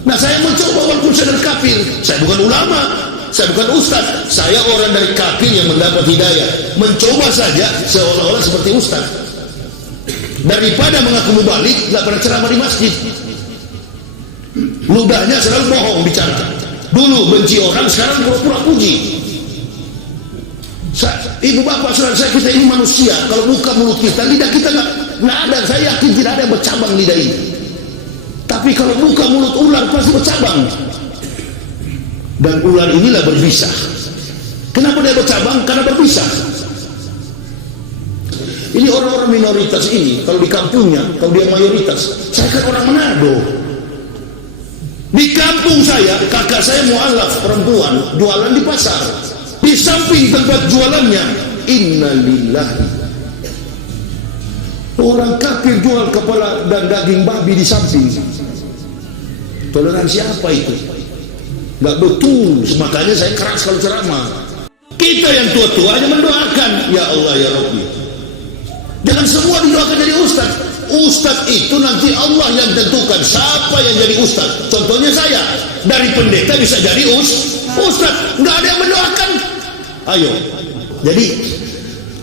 Nah, saya mencoba walaupun saya dari kafir. Saya bukan ulama, saya bukan ustaz, saya orang dari kafir yang mendapat hidayah. Mencoba saja seolah-olah seperti ustaz. Daripada mengaku mubalik, nggak pernah ceramah di masjid. Ludahnya selalu bohong bicara. Dulu benci orang, sekarang pura-pura puji. Ibu bapak saudara saya, kita ini manusia. Kalau buka mulut kita, lidah kita nggak ada. Saya yakin tidak ada yang bercabang lidah ini. Tapi kalau buka mulut ular pasti bercabang. Dan ular inilah berbisa. Kenapa dia bercabang? Karena berbisa. Ini orang-orang minoritas ini, kalau di kampungnya, kalau dia mayoritas, saya kan orang Manado. Di kampung saya, kakak saya mualaf perempuan, jualan di pasar. Di samping tempat jualannya, innalillahi, orang kafir jual kepala dan daging babi di samping. Toleransi apa itu? Gak betul. Makanya saya keras kalau ceramah. Kita yang tua-tua hanya mendoakan, ya Allah ya Rabbi. Jangan semua didoakan jadi ustaz. Ustaz itu nanti Allah yang tentukan siapa yang jadi ustaz. Contohnya saya, dari pendeta bisa jadi ustaz. Nggak ada yang mendoakan. Ayo. Jadi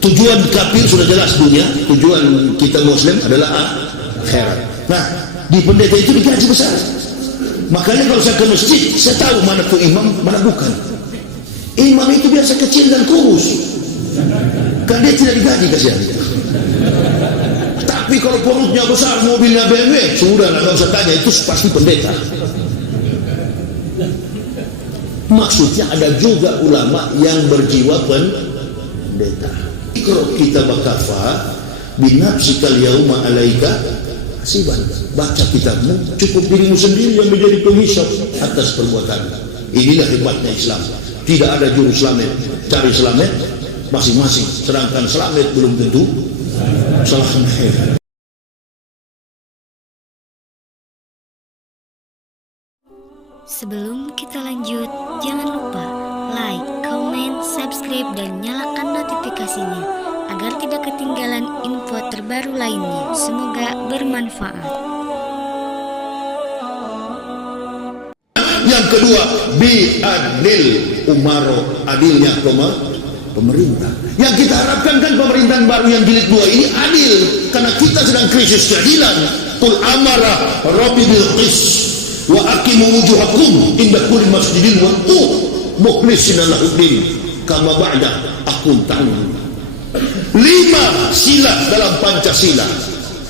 tujuan kafir sudah jelas dunia. Tujuan kita Muslim adalah akhirat. Nah, di pendeta itu digaji besar. Makanya kalau saya ke masjid, saya tahu mana tuh imam, mana bukan. Imam itu biasa kecil dan kurus, kan dia tidak digaji, kasihan. Tapi kalau perutnya besar, mobilnya BMW, sudah nggak usah tanya, itu pasti pendeta. Maksudnya ada juga ulama yang berjiwa pendeta. Kalau kita bakafa binafsikal yauma alaika hasiban, baca kitabmu, cukup dirimu sendiri yang menjadi penghisap atas perbuatan. Inilah hebatnya Islam. Tidak ada juru selamat, cari selamat masing-masing. Sedangkan selamat belum tentu selamat. Sebelum kita lanjut, jangan lupa like, comment, subscribe, dan nyalakan notifikasinya agar tidak ketinggalan info terbaru lainnya. Semoga bermanfaat. Yang kedua, bi'adil umaro, adilnya pemerintah. Yang kita harapkan kan pemerintahan baru yang jilid 2 ini adil, karena kita sedang krisis keadilan. Qul amara rabbi bil qis wa aqimu wujuhakum inda kulli masjidin wa mukhlishina lahuddin kama ba'da akun ta'lamun. 5 sila dalam Pancasila.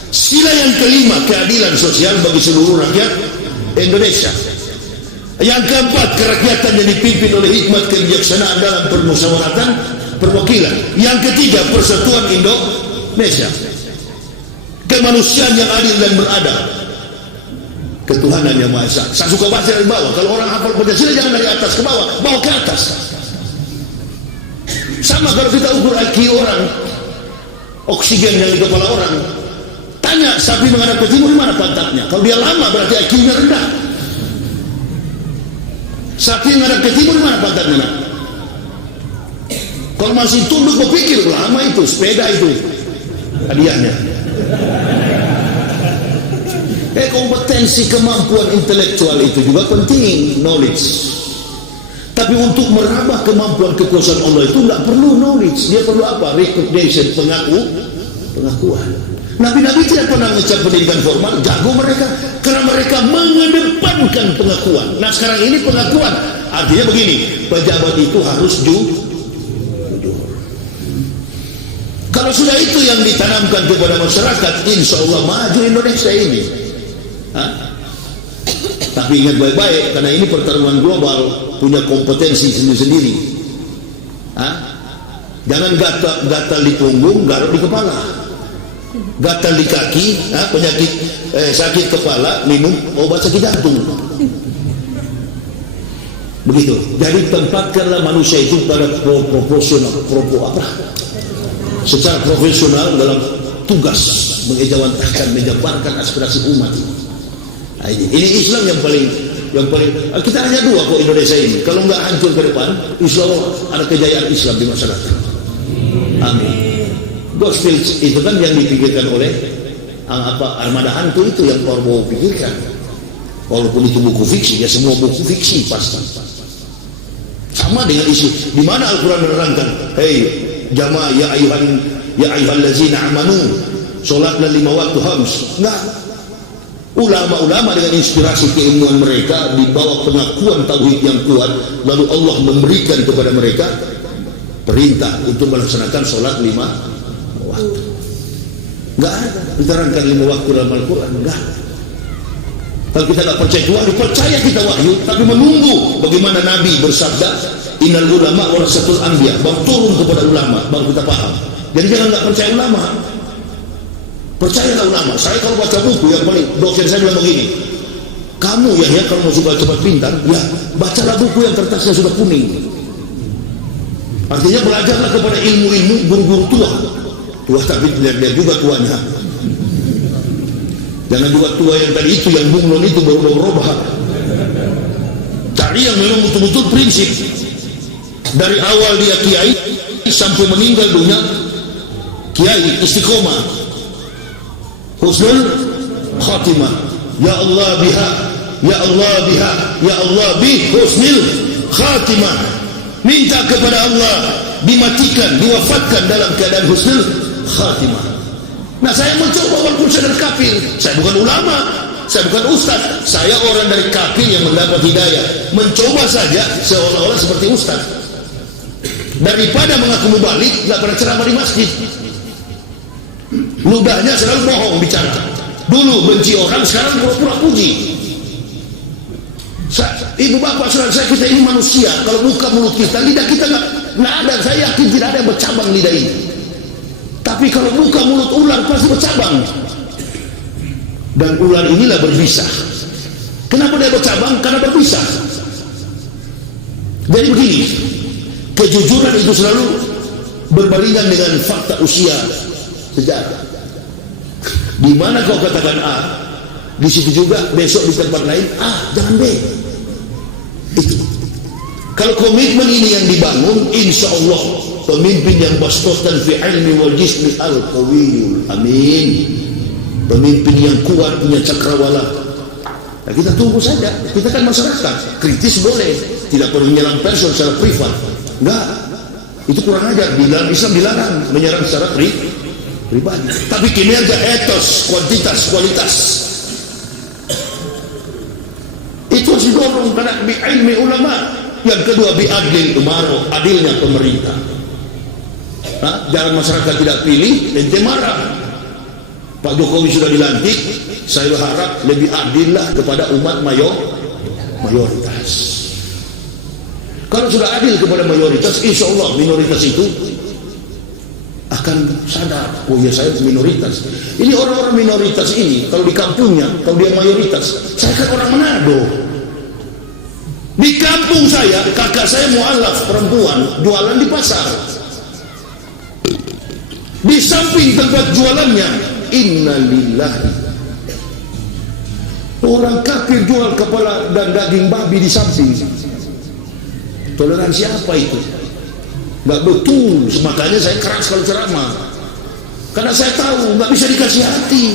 Sila yang kelima, keadilan sosial bagi seluruh rakyat Indonesia. Yang keempat, kerakyatan yang dipimpin oleh hikmat kebijaksanaan dalam permusyawaratan perwakilan. Yang ketiga, persatuan Indonesia. Kemanusiaan yang adil dan beradab. Ketuhanan yang Maha Esa. Saya suka baca dari bawah. Kalau orang hafal Pancasila jangan dari atas ke bawah, bawah ke atas. Sama kalau kita ukur IQ orang, oksigen yang di kepala orang. Tanya sapi menghadap ke timur, mana pantatnya? Kalau dia lama berarti IQ-nya rendah. Sapi menghadap ke timur, mana pantatnya? Kalau masih tunduk berpikir, lama itu sepeda itu hadiahnya. Kompetensi, kemampuan intelektual itu juga penting, knowledge. Tapi untuk merambah kemampuan kekuasaan Allah itu tidak perlu knowledge. Dia perlu apa? Recognition, pengakuan. Nabi-nabi tidak pernah ngecap pendidikan formal, jago mereka karena mereka mengedepankan pengakuan. Nah sekarang ini pengakuan artinya begini, pejabat itu harus jujur. Kalau sudah itu yang ditanamkan kepada masyarakat, insya Allah maju Indonesia ini. Tapi ingat baik-baik, karena ini pertarungan global, punya kompetensi sendiri-sendiri. Jangan gatal di punggung, garuk di kepala. Gatal di kaki, penyakit sakit kepala, minum obat sakit jantung. Begitu. Jadi tempatkanlah manusia itu pada proporsional, secara profesional dalam tugas mengejawantahkan, menjabarkan aspirasi umat. Ini Islam yang paling kita hanya 2 kok Indonesia ini. Kalau nggak hancur ke depan, insya Allah ada kejayaan Islam di masyarakat. Amin. Gospel itu kan yang dipikirkan oleh armada hantu itu yang Prabowo pikirkan. Walaupun itu buku fiksi, ya semua buku fiksi pasti. Sama dengan isu di mana Al-Quran menerangkan, hei jamaah ya ayyuhallazina amanu, sholatlah 5 waktu harus. Enggak. Ulama-ulama dengan inspirasi keilmuan mereka di bawah pengakuan tauhid yang kuat, lalu Allah memberikan kepada mereka perintah untuk melaksanakan sholat 5 waktu. Enggak ada diterangkan 5 waktu dalam Al-Quran, enggak. Kalau kita tidak percaya wahyu, percaya kita wahyu, tapi menunggu bagaimana Nabi bersabda, innal ulama warasatul anbiya, baru turun kepada ulama, baru kita paham. Jadi jangan nggak percaya ulama, percayalah ulama. Saya kalau baca buku yang paling, dosen saya bilang begini, kamu ya kalau mau supaya cepat pintar, ya bacalah buku yang kertasnya sudah kuning. Artinya belajarlah kepada ilmu-ilmu guru-guru tua tapi lihat juga tuanya. Jangan juga tua yang tadi itu, yang bunglon itu baru berubah. Cari yang memang betul-betul prinsip. Dari awal dia kiai sampai meninggal dunia kiai istiqomah, husnul khatimah. Ya Allah biha, ya Allah biha, ya Allah bi husnul khatimah. Minta kepada Allah dimatikan, diwafatkan dalam keadaan husnul khatimah. Nah, saya mencoba walaupun saya dari kafir. Saya bukan ulama, saya bukan ustaz, saya orang dari kafir yang mendapat hidayah. Mencoba saja seolah-olah seperti ustaz, daripada mengaku mubalik, nggak pernah ceramah di masjid. Ludahnya selalu bohong bicara. Dulu benci orang, sekarang pura-pura puji. Ibu bapak saudara saya, kita ini manusia. Kalau buka mulut kita, lidah kita nggak ada. Saya yakin tidak ada yang bercabang lidah ini. Tapi kalau buka mulut ular pasti bercabang. Dan ular inilah berbisa. Kenapa dia bercabang? Karena berbisa. Jadi begini, kejujuran itu selalu berbarengan dengan fakta usia sejarah. Di mana kau katakan A, di situ juga besok di tempat lain A, jangan B. Itu. Kalau komitmen ini yang dibangun, insya Allah pemimpin yang bastotan fi ilmi wal jismi al-qawiyul amin, pemimpin yang kuat punya cakrawala. Nah, kita tunggu saja. Kita kan masyarakat, kritis boleh, tidak perlu menyerang person secara privat. Enggak, itu kurang ajar. Di dalam Islam dilarang menyerang secara pribadi. Tapi kinerja, etos, kuantitas, kualitas itu harus didorong karena bi ilmi ulama. Yang kedua bi adil umaro, adilnya pemerintah. Nah, jangan masyarakat tidak pilih, ente marah. Pak Jokowi sudah dilantik, saya berharap lebih adil lah kepada umat mayoritas. Kalau sudah adil kepada mayoritas, insya Allah minoritas itu akan sadar, oh ya saya minoritas. Ini orang-orang minoritas ini, kalau di kampungnya, kalau dia mayoritas, saya kan orang Manado. Di kampung saya, kakak saya mualaf perempuan, jualan di pasar. Di samping tempat jualannya, innalillahi, orang kafir jual kepala dan daging babi di samping. Toleransi apa itu? Nggak betul. Makanya saya keras kalau ceramah, karena saya tahu nggak bisa dikasih hati,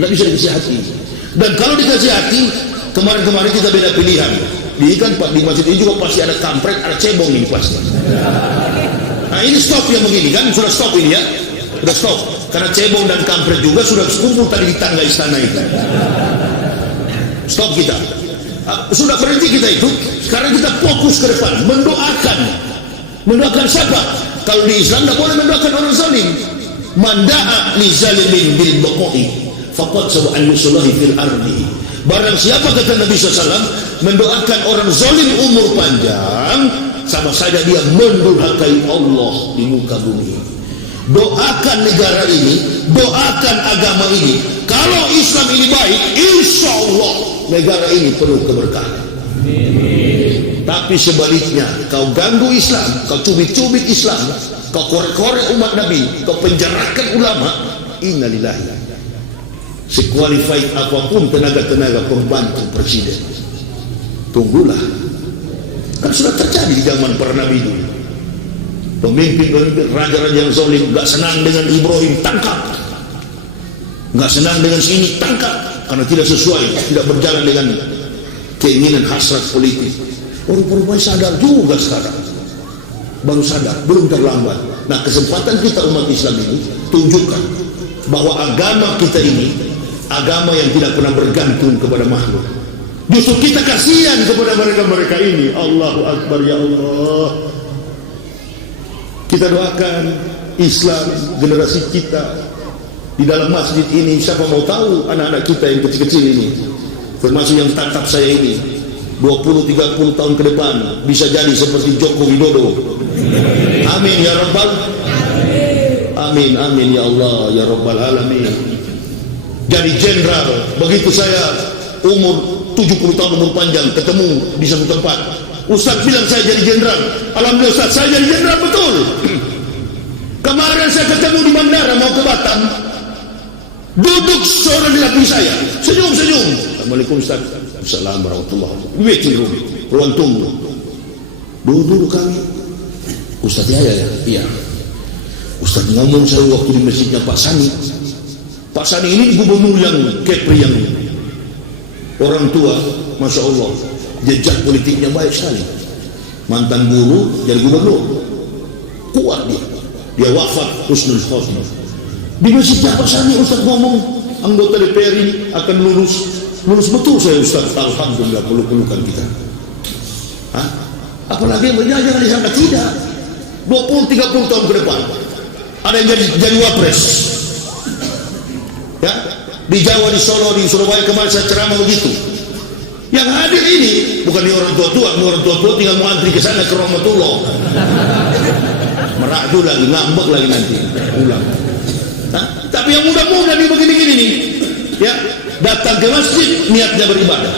nggak bisa dikasih hati. Dan kalau dikasih hati, kemarin-kemarin kita beda pilihan. Di kan Pak, di masjid ini juga pasti ada kampret, ada cebong ini pasti. Nah ini stop yang begini kan, sudah stop ini ya, sudah stop. Karena cebong dan kampret juga sudah kumpul tadi di tangga istana itu. Stop kita. Sudah berhenti kita itu. Sekarang kita fokus ke depan, mendoakan. Mendoakan siapa? Kalau di Islam tidak boleh mendoakan orang zalim. Manda'a li zalimin bil baqa'i faqad sab'an yusulahi fil ardi. Barang siapa, kata Nabi SAW, mendoakan orang zalim umur panjang, sama saja dia mendurhakai Allah di muka bumi. Doakan negara ini, doakan agama ini. Kalau Islam ini baik, insya Allah negara ini penuh keberkahan. Tapi sebaliknya, kau ganggu Islam, kau cubit-cubit Islam, kau korek-korek umat Nabi, kau penjarakan ulama, innalillahi. Sekualified apapun tenaga-tenaga pembantu presiden, tunggulah. Kan sudah terjadi di zaman para nabi dulu. Pemimpin-pemimpin, raja-raja yang zalim, gak senang dengan Ibrahim, tangkap. Gak senang dengan sini, tangkap. karena tidak sesuai, tidak berjalan dengan keinginan hasrat politik. Orang-orang sadar juga sekarang, baru sadar, belum terlambat. Nah, kesempatan kita umat Islam ini tunjukkan bahwa agama kita ini agama yang tidak pernah bergantung kepada makhluk. Justru kita kasihan kepada mereka-mereka ini. Allahu Akbar, ya Allah. Kita doakan Islam, generasi kita di dalam masjid ini. Siapa mau tahu anak-anak kita yang kecil-kecil ini, termasuk yang tatap saya ini, 20-30 tahun ke depan bisa jadi seperti Joko Widodo. Amin ya Rabbal. Amin, amin ya Allah ya Rabbal Alamin. Jadi jenderal. Begitu saya umur 70 tahun, umur panjang, ketemu di satu tempat, Ustaz bilang saya jadi jenderal. Alhamdulillah Ustaz, saya jadi jenderal betul. Kemarin saya ketemu di bandara mau ke Batam, duduk seorang di samping saya, senyum-senyum. Assalamualaikum Ustaz. Assalamualaikum warahmatullahi wabarakatuh. Waiting room, ruang tunggu. Dulu kami, Ustaz ya? Iya. Ustaz ngomong saya waktu di masjidnya Pak Sani. Pak Sani ini gubernur yang kepri, yang orang tua, Masya Allah, jejak politiknya baik sekali. Mantan guru jadi gubernur, kuat dia. Dia wafat husnul khotimah. Di masjidnya Pak Sani Ustaz ngomong, anggota DPR ini akan lulus betul saya Ustaz. Alhamdulillah, peluk-pelukan kita. Hah? Apalagi yang berjanji di sana tidak. 20-30 tahun ke depan ada yang jadi wapres. Ya, di Jawa, di Solo, di Surabaya kemarin saya ceramah begitu. Yang hadir ini bukan di orang tua-tua, tinggal mau antri ke sana ke Rahmatullah. Meraju lagi, ngambek lagi nanti pulang. Nah, tapi yang muda-muda nih begini-gini nih, ya, datang ke masjid niatnya beribadah.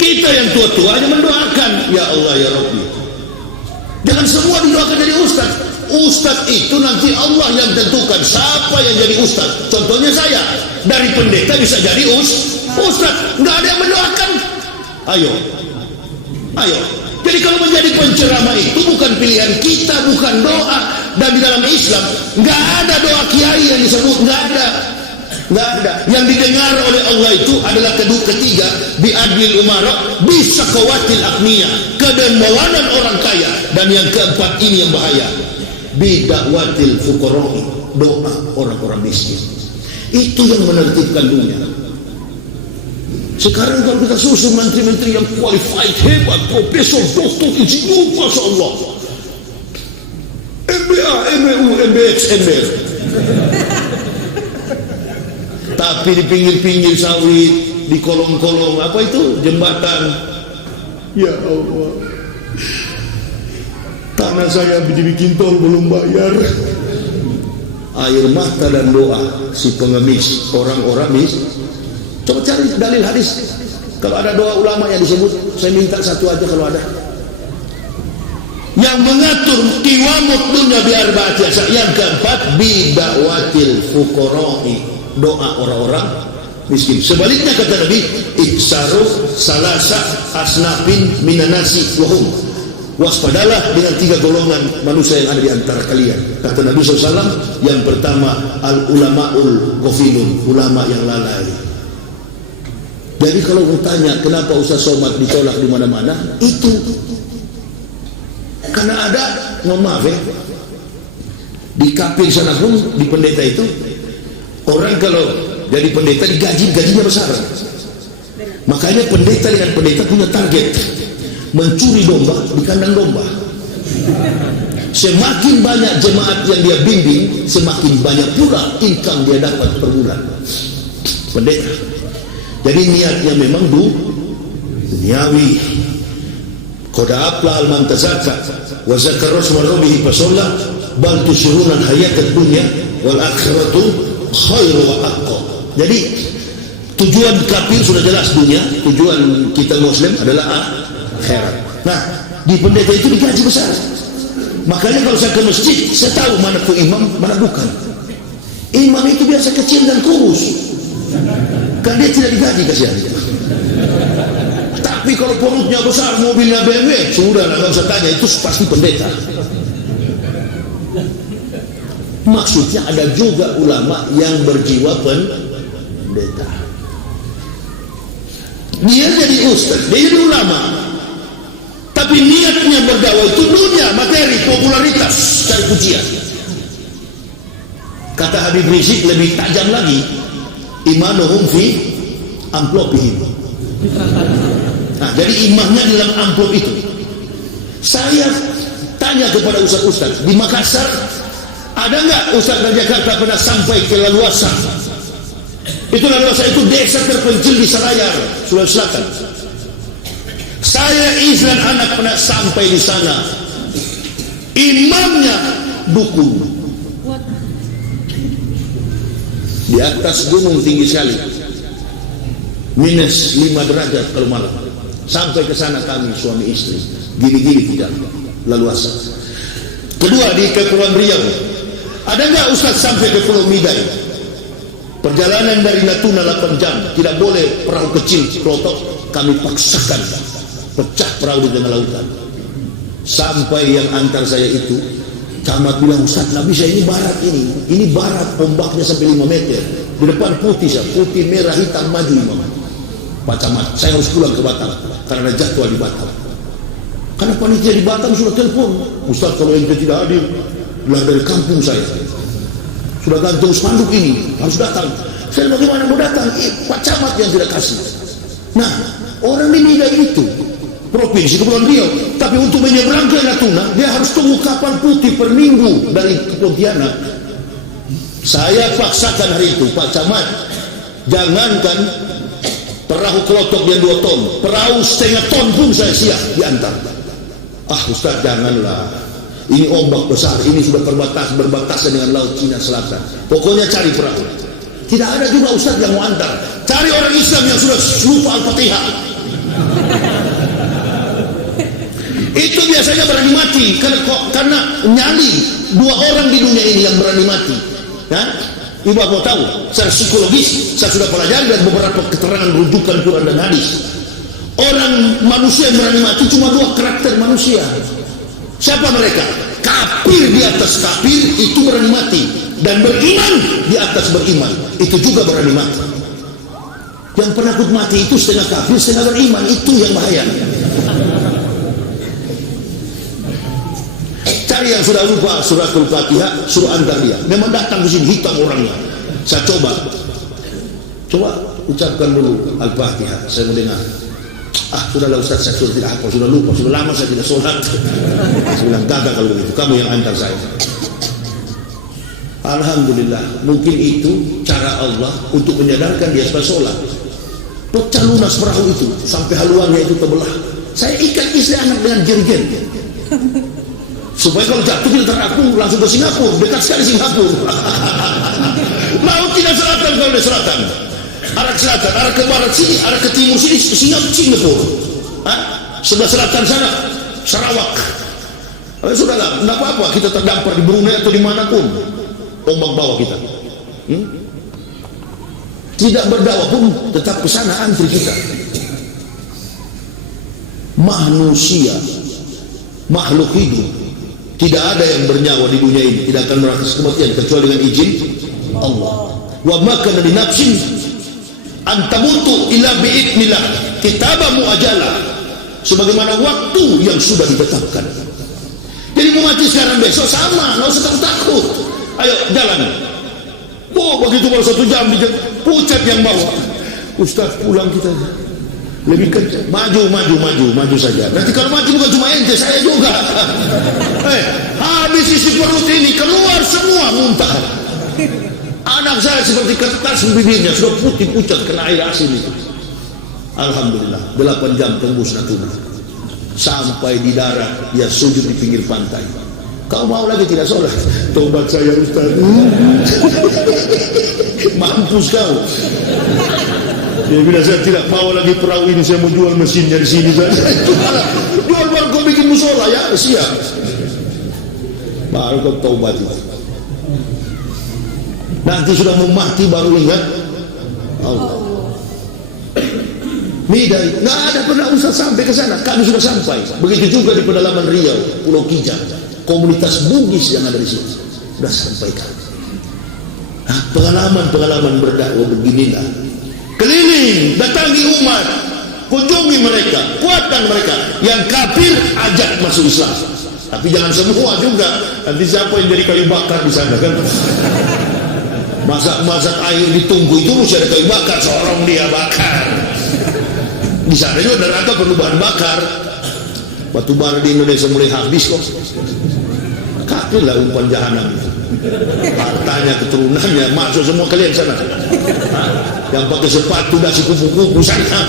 Kita yang tua-tua hanya mendoakan, ya Allah ya Rabbi. Jangan semua didoakan jadi ustaz. Ustaz itu nanti Allah yang tentukan siapa yang jadi ustaz. Contohnya saya, dari pendeta bisa jadi ustaz. Nggak ada yang mendoakan. Ayo. Jadi kalau menjadi penceramah itu bukan pilihan kita, bukan doa. Dan di dalam Islam nggak ada doa kiai yang disebut, nggak ada. Yang didengar oleh Allah itu adalah ketiga, bi'adlil umara, bisakawatil agniya, kedermawanan orang kaya. Dan yang keempat ini yang bahaya, bidakwatil fuqara'i, doa orang-orang miskin. Itu yang menertibkan dunia. Sekarang kalau kita susun menteri-menteri yang qualified, hebat, profesor, doktor, insinyur, Masya Allah, MBA, MBU, MBX, MBR, tapi di pinggir-pinggir sawit, di kolong-kolong apa itu, jembatan, ya Allah, tanah saya dibikin tol belum bayar. Air mata dan doa si pengemis, orang-orang miskin. Coba cari dalil hadis. Kalau ada doa ulama yang disebut, saya minta satu aja kalau ada. Yang mengatur qiwamud dunya bi arba'ati asyar. Yang keempat, bida'watil fuqara'i, doa orang-orang miskin. Sebaliknya kata Nabi, ihsaru salasa asnafin minanasi wahum. Waspadalah dengan 3 golongan manusia yang ada di antara kalian. Kata Nabi SAW, yang pertama al-ulama'ul ghafilun, ulama yang lalai. Jadi kalau bertanya kenapa Ustaz Somad ditolak di mana-mana, itu karena ada, mohon maaf ya, di kapil sana pun, di pendeta itu, orang kalau jadi pendeta digaji, gajinya besar. Makanya pendeta dengan pendeta punya target, mencuri domba di kandang domba. Semakin banyak jemaat yang dia bimbing, semakin banyak pula income dia dapat per bulan. Pendeta. Jadi niatnya memang duniawi. Qad aflaha man tazakka wa zakara rasma rabbih fa shalla bal tusiruna hayatad dunya wal akhiratu khairu wa aqwa. Jadi tujuan kafir sudah jelas dunia, tujuan kita muslim adalah akhirat. Nah, di pendeta itu digaji besar. Makanya kalau saya ke masjid, saya tahu mana tuh imam, mana bukan. Imam itu biasa kecil dan kurus, kan dia tidak digaji, kasihan. Tapi kalau perutnya besar, mobilnya BMW, sudah nggak usah tanya, itu pasti pendeta. Maksudnya ada juga ulama yang berjiwa pendeta. Dia jadi ustaz, dia jadi ulama, tapi niatnya berdakwah itu dunia, materi, popularitas, cari pujian. Kata Habib Rizik lebih tajam lagi, imanuhum fi amplopihim. Nah, jadi imannya di dalam amplop itu. Saya tanya kepada ustaz-ustaz di Makassar, ada nggak ustaz dari Jakarta pernah sampai ke Laluasa? Itu Laluasa itu desa terpencil di Selayar, Sulawesi Selatan. Saya istri dan anak pernah sampai di sana. Imamnya dukun. Di atas gunung tinggi sekali, minus 5 derajat kalau malam. Sampai ke sana kami suami istri, gini-gini tidak Laluasa. Kedua di Kepulauan Riau, ada nggak ustaz sampai ke Pulau Midai? Perjalanan dari Natuna 8 jam, tidak boleh perahu kecil kelotok, kami paksakan pecah perahu di tengah lautan. Sampai yang antar saya itu camat bilang, ustaz nggak bisa, ini barat, ini barat, ombaknya sampai 5 meter, di depan putih, putih merah hitam maju imam. Pak camat, saya harus pulang ke Batam karena jadwal di Batam. Karena panitia di Batam sudah telepon, ustaz kalau ente tidak hadir, bilang dari kampung saya sudah gantung spanduk ini, harus datang. Saya bagaimana mau datang? Pak camat yang tidak kasih. Nah, orang di Midai itu provinsi Kepulauan Riau, tapi untuk menyeberang ke Natuna dia harus tunggu kapal putih per minggu dari Pontianak. Saya paksakan hari itu, Pak camat, jangankan perahu kelotok yang 2 ton, perahu setengah ton pun saya siap diantar. Ah ustaz janganlah, ini ombak besar, ini sudah berbatasan dengan Laut Cina Selatan, pokoknya cari perahu. Tidak ada juga ustaz yang mau antar, cari orang Islam yang sudah lupa Al-Fatihah. Itu biasanya berani mati karena nyali 2 orang di dunia ini yang berani mati. Ya? Ibu mau tahu, secara psikologis saya sudah pelajari dan beberapa keterangan rujukan Quran dan hadis. Orang manusia yang berani mati cuma 2 karakter manusia. Siapa mereka? Kafir di atas kafir itu berani mati, dan beriman di atas beriman itu juga berani mati. Yang penakut mati itu setengah kafir setengah beriman, itu yang bahaya. Cari yang sudah lupa suratul Fatihah, suruh antar dia. Memang datang ke sini hitam orangnya. Saya coba ucapkan dulu Al-Fatihah, saya mendengar. Ah sudahlah ustaz, saya sudah tidak hafal, sudah lupa, sudah lama saya tidak sholat. Saya bilang gagal kalau begitu, kamu yang antar saya. Alhamdulillah, mungkin itu cara Allah untuk menyadarkan dia supaya sholat. Pecah lunas perahu itu sampai haluannya itu terbelah. Saya ikat istri anak dengan jerigen supaya kalau jatuh kita terapung langsung ke Singapura, dekat sekali Singapura. Laut Cina Selatan kalau di selatan, arah ke selatan, arah ke barat sini, arah ke timur sini, Singapura. Sebelah selatan sana Sarawak. Sudahlah, tidak apa-apa kita terdampar di Brunei atau dimanapun, ombak bawa kita. Tidak berdakwah pun tetap ke sana antri kita. Manusia, makhluk hidup, tidak ada yang bernyawa di dunia ini tidak akan merasakan kematian kecuali dengan izin Allah. Wa ma kana li nafsin an tamutu illa bi idznillah kitabamu ajala, sebagaimana waktu yang sudah ditetapkan. Jadi mau mati sekarang besok sama, nggak usah takut. Ayo jalan. Begitu baru 1 jam pucat yang bawa. Ustaz pulang kita lebih kencang, maju saja. Nanti kalau mati bukan cuma ente, saya juga. Habis isi perut ini keluar semua muntah. Anak saya seperti kertas bibirnya sudah putih pucat kena air asin itu. Alhamdulillah 8 jam tembus Natuna. Sampai di darat dia sujud di pinggir pantai. Kau mau lagi tidak sholat? Tobat saya Ustaz. Mampus kau. Dia bilang saya tidak mau lagi perahu ini, saya mau jual mesinnya di sini saja. Jual baru kau bikin musola ya, siap. Baru kau taubat itu. Nanti sudah mau mati baru ingat Allah. Midai, nggak ada pernah usah sampai ke sana. Kami sudah sampai. Begitu juga di pedalaman Riau, Pulau Kijang, komunitas Bugis yang ada di sini sudah sampaikan. Pengalaman berdakwah beginilah. Keliling, datangi umat, kunjungi mereka, kuatkan mereka. Yang kafir ajak masuk Islam. Tapi jangan semua juga. Nanti siapa yang jadi kayu bakar di sana kan? Masak air ditunggu itu mesti ada kayu bakar, sorong dia bakar. Di sana juga neraka perlu bahan bakar. Batu bara di Indonesia mulai habis kok. Kafir lah umpan jahanam itu. Hartanya, keturunannya masuk semua kalian sana. Yang pakai sepatu dasi kupu-kupu sana.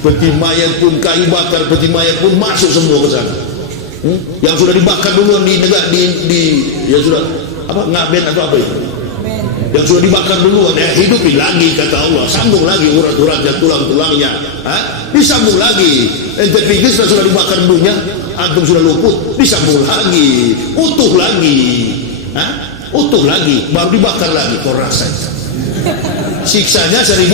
Peti mayat pun kayu bakar, peti mayat pun masuk semua ke sana. Yang sudah dibakar dulu di negara ya sudah apa ngaben atau apa itu? Yang sudah dibakar duluan, hidupin lagi kata Allah, sambung lagi urat-uratnya, tulang-tulangnya, disambung lagi. Ente pikir sudah dibakar dulunya, antum sudah luput, disambung lagi, utuh lagi, utuh lagi, baru dibakar lagi. Kau rasain siksanya 1000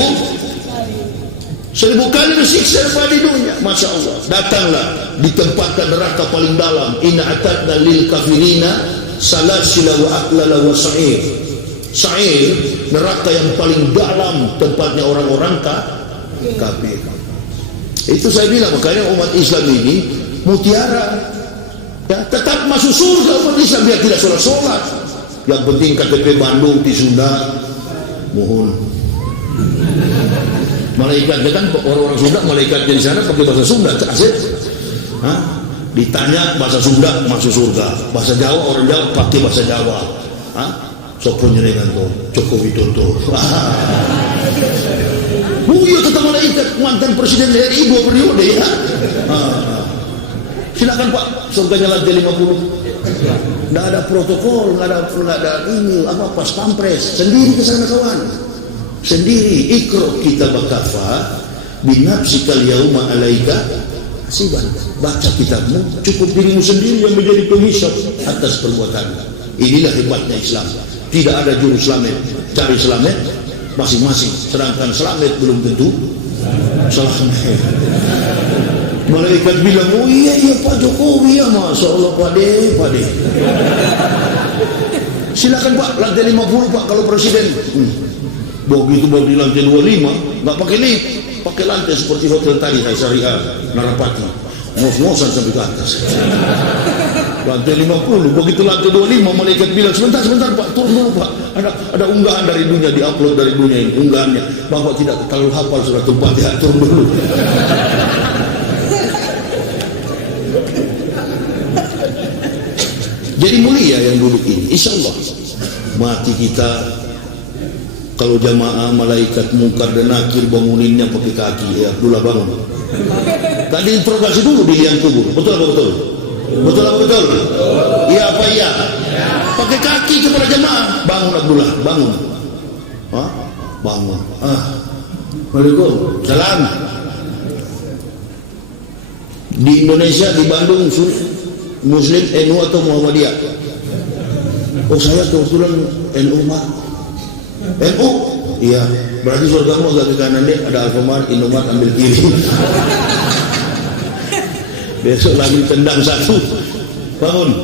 kali disiksa pada dunia. Masya Allah. Datanglah ditempatkan neraka paling dalam. Inna atadna lil kafirina salasila wa aklala wa sa'ir. Sa'ir, neraka yang paling dalam, tempatnya orang-orang kafir. Itu saya bilang, makanya umat Islam ini mutiara, ya, tetap masuk surga umat Islam, dia tidak sholat-sholat. Yang penting KTP Bandung di Sunda, mohon. Malaikatnya kan orang-orang Sunda, malaikatnya di sana pakai bahasa Sunda, asik. Ditanya bahasa Sunda masuk surga, bahasa Jawa orang Jawa pakai bahasa Jawa. Sopo nyerengan tuh Jokowi Widodo. Iya kata malaikat, mantan presiden RI 2 periode ya. Silakan Pak, surganya lantai 50. Nggak ada protokol, nggak ada ini apa pas pampres, sendiri ke sana kawan. Sendiri ikro kita bakafa binafsikal yauma alaika hasiban. Baca kitabmu, cukup dirimu sendiri yang menjadi penghisap atas perbuatanmu. Inilah hebatnya Islam. Tidak ada juru selamat, cari selamat masing-masing. Sedangkan selamat belum tentu selamat. Malaikat bilang, oh iya Pak Jokowi ya, Masya Allah pade. Silakan Pak, lantai 50 Pak kalau presiden. Begitu baru di lantai 25, nggak pakai lift, pakai lantai seperti hotel tadi, Syariah, Narapati, ngos-ngosan sampai ke atas. Lantai 50, begitu lantai 25, malaikat bilang, sebentar Pak, turun dulu Pak. Ada unggahan dari dunia, diupload dari dunia ini, unggahannya. Bapak tidak terlalu hafal suratul Fatihah, turun dulu. Jadi mulia yang duduk ini, insya Allah. Mati kita, kalau jamaah malaikat mungkar dan nakir banguninnya pakai kaki, ya Abdullah bangun. Tadi interogasi dulu di liang kubur, betul apa betul? Betul apa betul? Iya apa iya? Pakai kaki kepada jamaah, bangun Abdullah, bangun. Bangun. Waalaikumsalam. Salam. Di Indonesia, di Bandung, Muslim NU atau Muhammadiyah? Oh saya kebetulan NU Mak. NU? Iya. Berarti surgamu agak ke kanan deh. Ada Alfamart, Indomart, ambil kiri. Besok lagi tendang satu. Bangun.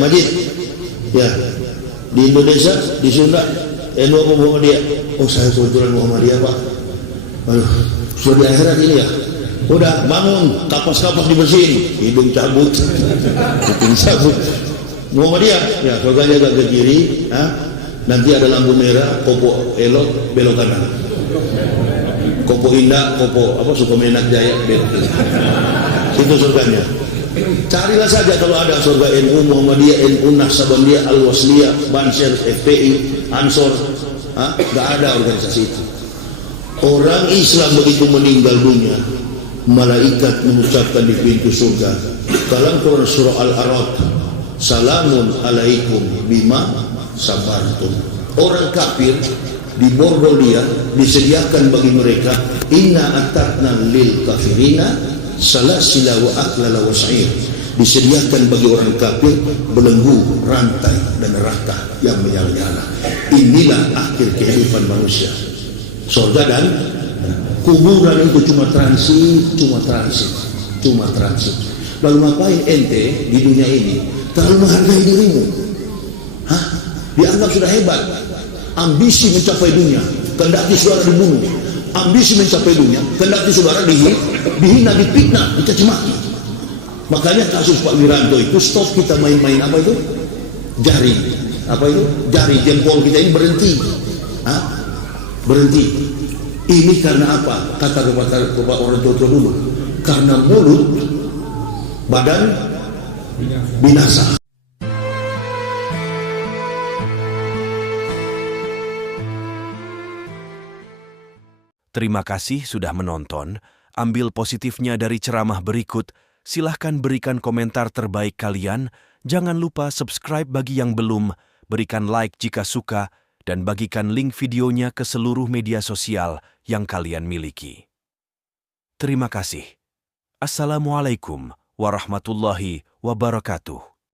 Majid. Ya. Di Indonesia, di Sunda, NU atau Muhammadiyah? Oh saya kebetulan Muhammadiyah Pak. Aduh, sudah di akhirat ini ya. Udah bangun, kapas-kapas dibersihin, hidung cabut, kuping cabut. Muhammadiyah, ya surganya agak ke kiri, nanti ada lampu merah, kopo elok, belok kanan. Kopo indah, kopo apa Sukomenak Jaya, belok kiri. Itu surganya. Carilah saja kalau ada surga NU, Muhammadiyah, NU, Naqsabandiyah, Al-Wasliyah, Banser, FPI, Ansor, nggak ada organisasi itu. Orang Islam begitu meninggal dunia, malaikat mengucapkan di pintu surga dalam Quran surah Al-A'raf, salamun alaikum bima sabartum. Orang kafir di Bordolia disediakan bagi mereka inna atatna lil kafirina salasila wa aklala wa sa'ir. Disediakan bagi orang kafir belenggu, rantai dan neraka yang menyala-nyala. Inilah akhir kehidupan manusia. Surga dan kuburan itu cuma transit. Lalu ngapain ente di dunia ini terlalu menghargai dirimu? Dianggap sudah hebat, ambisi mencapai dunia, kendati suara dibunuh, ambisi mencapai dunia, kendati saudara dihina, difitnah, dicaci maki. Makanya kasus Pak Wiranto itu stop, kita main-main apa itu? Jari. Apa itu? Jari jempol kita ini berhenti. Berhenti. Ini karena apa? Kata bapak orang tua dulu. Karena mulut, badan binasa. Terima kasih sudah menonton. Ambil positifnya dari ceramah berikut. Silahkan berikan komentar terbaik kalian. Jangan lupa subscribe bagi yang belum, berikan like jika suka, dan bagikan link videonya ke seluruh media sosial yang kalian miliki. Terima kasih. Assalamualaikum warahmatullahi wabarakatuh.